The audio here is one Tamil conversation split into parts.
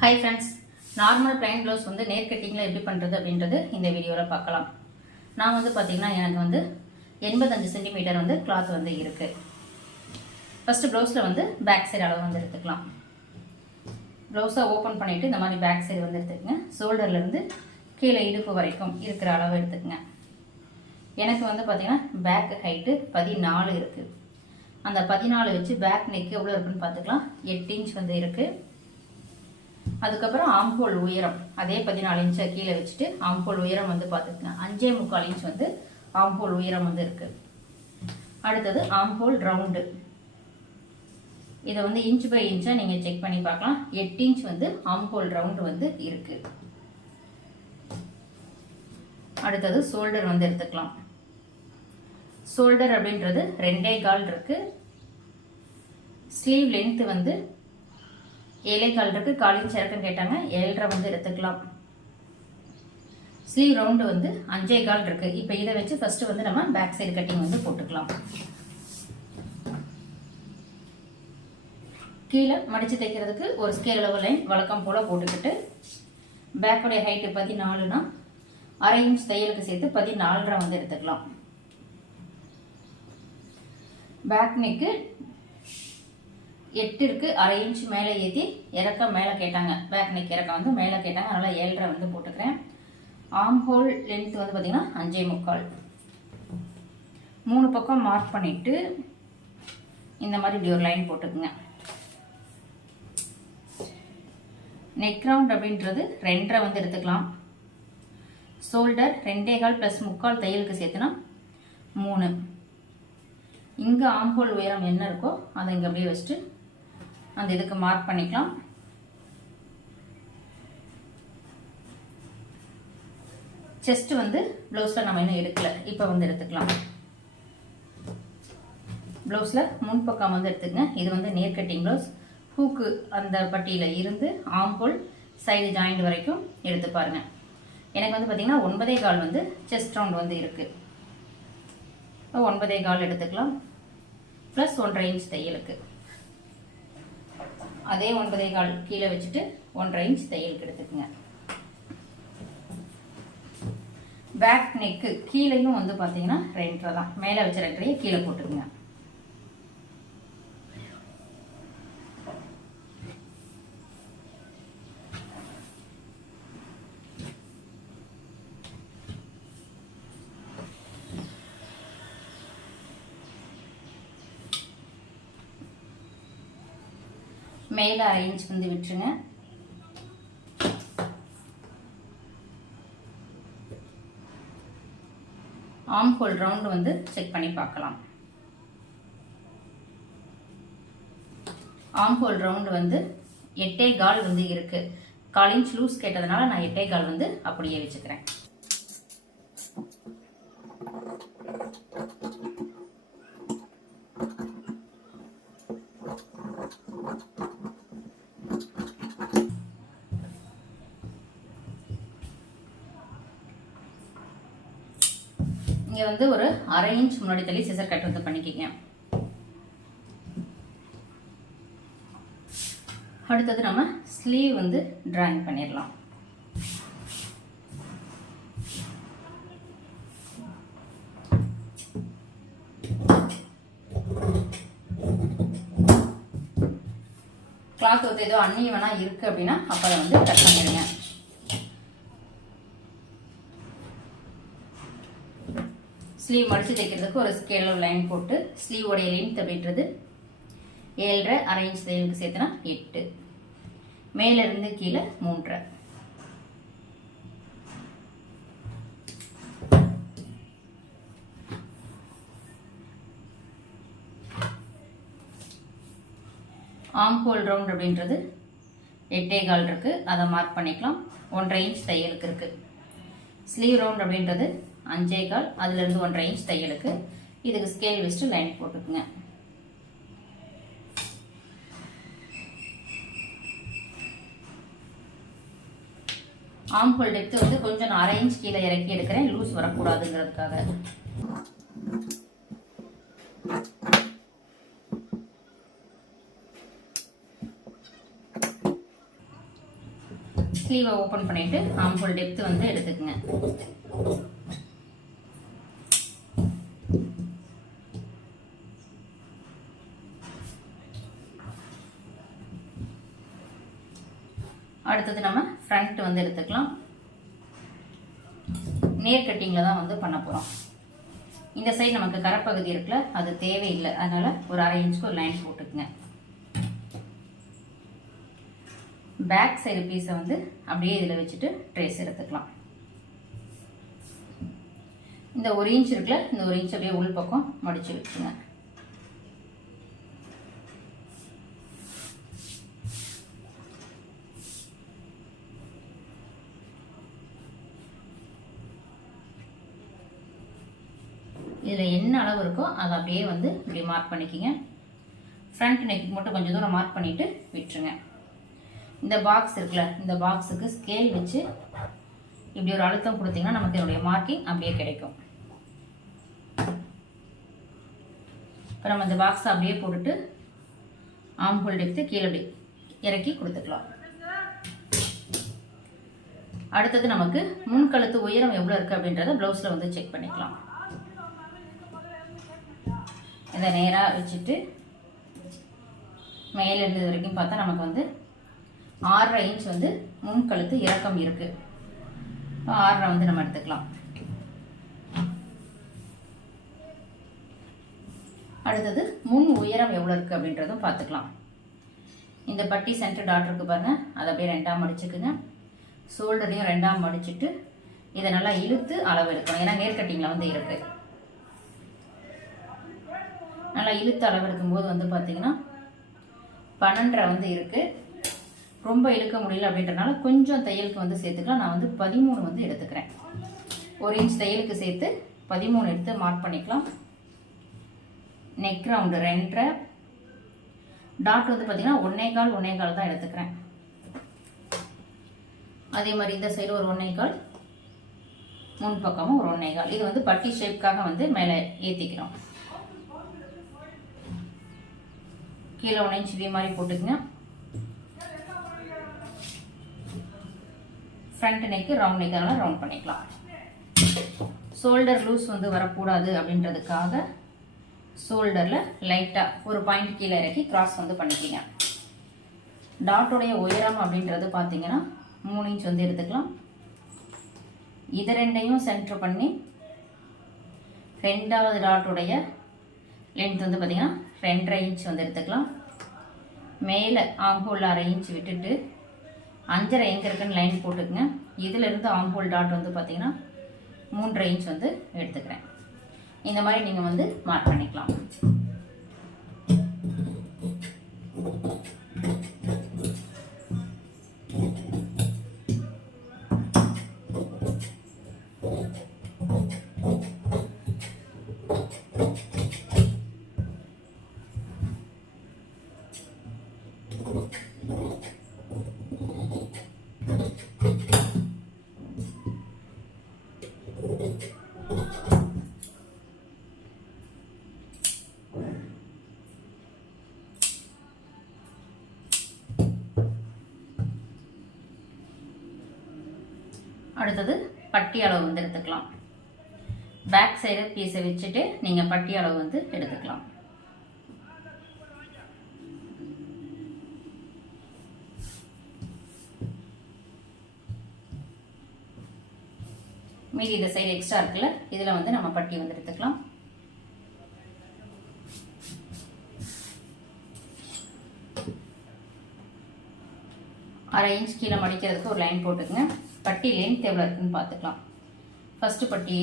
Hi friends normal plain blouse வந்து நேர் கட்டிங்கில் எப்படி பண்ணுறது அப்படின்றது இந்த வீடியோவில் பார்க்கலாம். நான் வந்து பார்த்திங்கன்னா எனக்கு வந்து எண்பத்தஞ்சு சென்டிமீட்டர் வந்து கிளாத் வந்து இருக்குது ஃபஸ்ட்டு ப்ளவுஸில் வந்து பேக் சைடு அளவு வந்து எடுத்துக்கலாம். ப்ளவுஸை ஓப்பன் பண்ணிவிட்டு இந்த மாதிரி பேக் சைடு வந்து எடுத்துக்கங்க. ஷோல்டர்லேருந்து கீழே இடுப்பு வரைக்கும் இருக்கிற அளவு எடுத்துக்கங்க. எனக்கு வந்து பார்த்திங்கன்னா பேக் ஹைட்டு பதினாலு இருக்குது அந்த பதினாலு வச்சு பேக் நெக் எவ்வளோ இருக்குன்னு பார்த்துக்கலாம். எட்டு இன்ச் வந்து இருக்குது அதுக்கப்புறம் ஆம்போல் உயரம். அதே பதினாலு இன்ச்சை கீழே வச்சுட்டு ஆம்போல் உயரம் வந்து பார்த்துக்கங்க. அஞ்சே முக்கால் இன்ச் வந்து ஆம்போல் உயரம் வந்து இருக்குது அடுத்தது ஆம்போல் ரவுண்டு. இதை வந்து இன்ச் பை இன்ச்சாக நீங்கள் செக் பண்ணி பார்க்கலாம். எட்டு இன்ச் வந்து ஆம்போல் ரவுண்டு வந்து இருக்குது அடுத்தது ஷோல்டர் வந்து எடுத்துக்கலாம். ஷோல்டர் அப்படின்றது ரெண்டே கால் இருக்கு. ஸ்லீவ் லென்த்து வந்து ஏழை கால் காலின் சிறக்கம் கேட்டாங்க. ஏழரை வந்து எடுத்துக்கலாம். ஸ்லீவ் ரவுண்டு வந்து அஞ்சே கால் இருக்குது இப்போ இதை வச்சு ஃபஸ்ட்டு வந்து நம்ம பேக் சைடு கட்டிங் வந்து போட்டுக்கலாம். கீழே மடித்து தைக்கிறதுக்கு ஒரு ஸ்கேல் அளவு லைன் வழக்கம் போல் போட்டுக்கிட்டு பேக்கோடைய ஹைட்டு பதினாலுனா அரை இன்ச் தையலுக்கு சேர்த்து பதினாலரை வந்து எடுத்துக்கலாம். பேக் நெக்கு எட்டு இருக்கு அரை இன்ச் மேலே ஏற்றி இறக்கம் மேலே கேட்டாங்க. பேக் நெக் இறக்கம் வந்து மேலே கேட்டாங்க. அதனால் ஏழரை வந்து போட்டுக்கிறேன். ஆம் ஹோல் லென்த் வந்து பார்த்திங்கன்னா அஞ்சே முக்கால். மூணு பக்கம் மார்க் பண்ணிவிட்டு இந்த மாதிரி இப்படி ஒரு லைன் போட்டுக்குங்க. நெக் ரவுண்ட் அப்படின்றது ரெண்டரை வந்து எடுத்துக்கலாம். ஷோல்டர் ரெண்டே கால் ப்ளஸ் முக்கால் தையலுக்கு சேர்த்துனா மூணு. இங்கே ஆம்போல் உயரம் என்ன இருக்கோ அதை இங்கே அப்படியே வச்சுட்டு அந்த இதுக்கு மார்க் பண்ணிக்கலாம். செஸ்ட் வந்து ப்ளவுஸில் நம்ம இன்னும் எடுக்கலை. இப்போ வந்து எடுத்துக்கலாம். ப்ளவுஸில் முன்பக்கம் வந்து எடுத்துக்கங்க. இது வந்து நேர் கட்டிங் ப்ளவுஸ் ஹூக்கு அந்த பட்டியில் இருந்து ஆம்புல் சைடு ஜாயிண்ட் வரைக்கும் எடுத்து பாருங்க. எனக்கு வந்து பார்த்திங்கன்னா ஒன்பதே கால் வந்து செஸ்ட் ரவுண்ட் வந்து இருக்குது ஒன்பதே கால் எடுத்துக்கலாம். ப்ளஸ் ஒன்றரை இன்ச் தையலுக்கு. அதே ஒன்பதே கால் கீழே வச்சுட்டு ஒன்றரை இன்ச் தையலுக்கு எடுத்துக்கோங்க. பேக் நெக்கு கீழேயும் வந்து பார்த்தீங்கன்னா ரெண்டரை தான். மேலே வச்ச ரெண்டரையை கீழே போட்டுருங்க மேலே அரை இன்ச் வந்து விட்டுருங்க. ஆம் ஹோல் ரவுண்டு வந்து செக் பண்ணி பார்க்கலாம். ஆம் ஹோல் ரவுண்டு வந்து எட்டே கால் வந்து இருக்கு. கால் இன்ச் லூஸ் கேட்டதுனால நான் எட்டே கால் வந்து அப்படியே வச்சுக்கிறேன். இங்கே வந்து ஒரு அரை இன்ச் முன்னாடி தள்ளி சிசர் கட் வந்து பண்ணிக்கிங்க. அடுத்தது நம்ம ஸ்லீவ் வந்து டிராயிங் பண்ணிடலாம். கிளாத் வந்து ஏதோ அன்னியவனா இருக்கு அப்படின்னா அப்போ அதை வந்து கட் பண்ணிடுங்க. ஸ்லீவ் மடித்து தைக்கிறதுக்கு ஒரு ஸ்கேல் லைன் போட்டு ஸ்லீவோடைய லென்த் அப்படின்றது ஏழரை அரை இன்ச் தையலுக்கு சேர்த்துனா எட்டு. மேலேருந்து கீழே மூன்றரை. ஆம்கோல் ரவுண்ட் அப்படின்றது எட்டே கால் இருக்குது அதை மார்க் பண்ணிக்கலாம். ஒன்றரை இன்ச் தையலுக்கு இருக்குது ஸ்லீவ் ரவுண்ட் அப்படின்றது அஞ்சே கால் அதுலேருந்து ஒன்றரை இன்ச் தையலுக்கு. இதுக்கு ஸ்கேல் வச்சுட்டு லைன் போட்டுக்குங்க. ஆம்ஹோல் டெப்த்து வந்து கொஞ்சம் நான் அரை இன்ச் கீழே இறக்கி எடுக்கிறேன். லூஸ் வரக்கூடாதுங்கிறதுக்காக. ஸ்லீவை ஓப்பன் பண்ணிவிட்டு ஆம்பூல் டெப்த்து வந்து எடுத்துக்கங்க. வந்து எடுத்துக்கலாம். நேர் கட்டிங்கில் தான் வந்து பண்ண போகிறோம் இந்த சைடு நமக்கு கரப்பகுதி இருக்குல்ல அது தேவையில்லை. அதனால் ஒரு அரை இன்ச்சுக்கு ஒரு லைன் போட்டுக்குங்க. பேக் சைடு பீஸை வந்து அப்படியே இதில் வச்சுட்டு ட்ரேஸ் எடுத்துக்கலாம். இந்த ஒரு இன்ச் இருக்குல்ல இந்த ஒரு இன்ச் அப்படியே உள் பக்கம் மடித்து வச்சுங்க. இதில் என்ன அளவு இருக்கோ அதை அப்படியே வந்து இப்படி மார்க் பண்ணிக்கிங்க. ஃப்ரண்ட் நெக்கு மட்டும் கொஞ்சம் தூரம் மார்க் பண்ணிவிட்டு விட்டுருங்க. இந்த பாக்ஸ் இருக்குல்ல இந்த பாக்ஸுக்கு ஸ்கேல் வச்சு இப்படி ஒரு அழுத்தம் கொடுத்தீங்கன்னா நமக்கு என்னுடைய மார்க்கிங் அப்படியே கிடைக்கும். இப்போ நம்ம இந்த பாக்ஸை அப்படியே போட்டுட்டு ஆம்புல் எடுத்து கீழே அப்படி இறக்கி கொடுத்துக்கலாம். அடுத்தது நமக்கு முன்கழுத்து உயரம் எவ்வளோ இருக்குது அப்படின்றத ப்ளவுஸில் வந்து செக் பண்ணிக்கலாம். இதை நேராக வச்சுட்டு மேலே இருந்தது வரைக்கும் பார்த்தா நமக்கு வந்து ஆறரை இன்ச் வந்து முன் கழுத்து இறக்கம் இருக்குது ஆறரை வந்து நம்ம எடுத்துக்கலாம். அடுத்தது முன் உயரம் எவ்வளோ இருக்குது அப்படின்றதும் பார்த்துக்கலாம். இந்த பட்டி சென்டர் டாட் இருக்கு பாருங்க. அதை அப்படியே ரெண்டாம் மடிச்சுக்குங்க ஷோல்டரையும் ரெண்டாம் மடிச்சுட்டு இதை நல்லா இழுத்து அளவு எடுக்கணும். ஏன்னா நேர்கட்டிங்கில் வந்து இருக்குது நல்லா இழுத்து அளவெடுக்கும் போது வந்து பார்த்தீங்கன்னா பன்னெண்டரை வந்து இருக்குது ரொம்ப இழுக்க முடியல அப்படின்றனால கொஞ்சம் தையலுக்கு வந்து சேர்த்துக்கலாம். நான் வந்து பதிமூணு வந்து எடுத்துக்கிறேன். ஒரு இன்ச் தையலுக்கு சேர்த்து பதிமூணு எடுத்து மார்க் பண்ணிக்கலாம். நெக் ரவுண்டு ரெண்டரை. டாட் வந்து பார்த்தீங்கன்னா ஒன்னே கால் ஒன்னே கால் தான் எடுத்துக்கிறேன். அதே மாதிரி இந்த சைடு ஒரு ஒன்னே கால் முன் பக்கமும் ஒரு ஒன்னே கால். இது வந்து பட்டி ஷேப்காக வந்து மேலே ஏற்றிக்கிறோம் கீழே ஒன்று இன்ச் இதே மாதிரி போட்டுக்குங்க. ஃப்ரண்ட் நெக்கு ரவுண்ட் நெக் அதனால் ரவுண்ட் பண்ணிக்கலாம். ஷோல்டர் லூஸ் வந்து வரக்கூடாது அப்படின்றதுக்காக ஷோல்டரில் லைட்டாக ஒரு பாயிண்ட் கீழே இறக்கி கிராஸ் வந்து பண்ணிக்கிங்க. டாட்டோடைய உயரம் அப்படின்றது பார்த்தீங்கன்னா மூணு இன்ச் வந்து எடுத்துக்கலாம். இது ரெண்டையும் சென்டர் பண்ணி ரெண்டாவது டாட்டுடைய லென்த் வந்து பார்த்தீங்கன்னா ரெண்டரை இன்ச் வந்து எடுத்துக்கலாம். மேலே ஆம்போல் அரை இன்ச் விட்டுட்டு அஞ்சரை எங்கே இருக்குன்னு லைன் போட்டுக்குங்க. இதிலிருந்து ஆம்போல் டாட் வந்து பார்த்தீங்கன்னா மூன்றரை இன்ச் வந்து எடுத்துக்கிறேன். இந்த மாதிரி நீங்கள் வந்து மார்க் பண்ணிக்கலாம். அடுத்தது பட்டி அளவு வந்து எடுத்துக்கலாம். பேக் சைடு பீஸை வச்சுட்டு நீங்கள் பட்டி அளவு வந்து எடுத்துக்கலாம். மீதி இந்த சைடு எக்ஸ்ட்ரா இருக்குல்ல இதில் வந்து நம்ம பட்டி வந்து எடுத்துக்கலாம். அரை இன்ச் கீழே மடிக்கிறதுக்கு ஒரு லைன் போட்டுக்கங்க. பட்டி லென்த் எவ்வளோ இருக்குன்னு பார்த்துக்கலாம். ஃபஸ்ட்டு பட்டி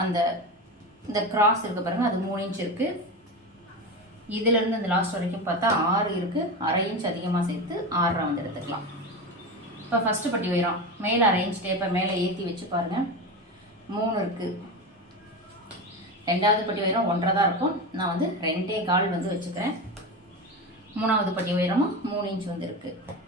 அந்த இந்த கிராஸ் இருக்குது பாருங்கள் அது மூணு இன்ச் இருக்குது இதிலேருந்து இந்த லாஸ்ட் வரைக்கும் பார்த்தா ஆறு இருக்குது அரை இன்ச் அதிகமாக சேர்த்து ஆறரை வந்து எடுத்துக்கலாம். இப்போ ஃபஸ்ட்டு பட்டி உயரம். மேலே அரேஞ்ச் டேப்பை மேலே ஏற்றி வச்சு பாருங்கள் மூணு இருக்குது ரெண்டாவது பட்டி உயரம் ஒன்றரை தான் இருக்கும். நான் வந்து ரெண்டே கால் வந்து வச்சுக்கிறேன். மூணாவது பட்டி உயரமும் மூணு இன்ச் வந்து இருக்குது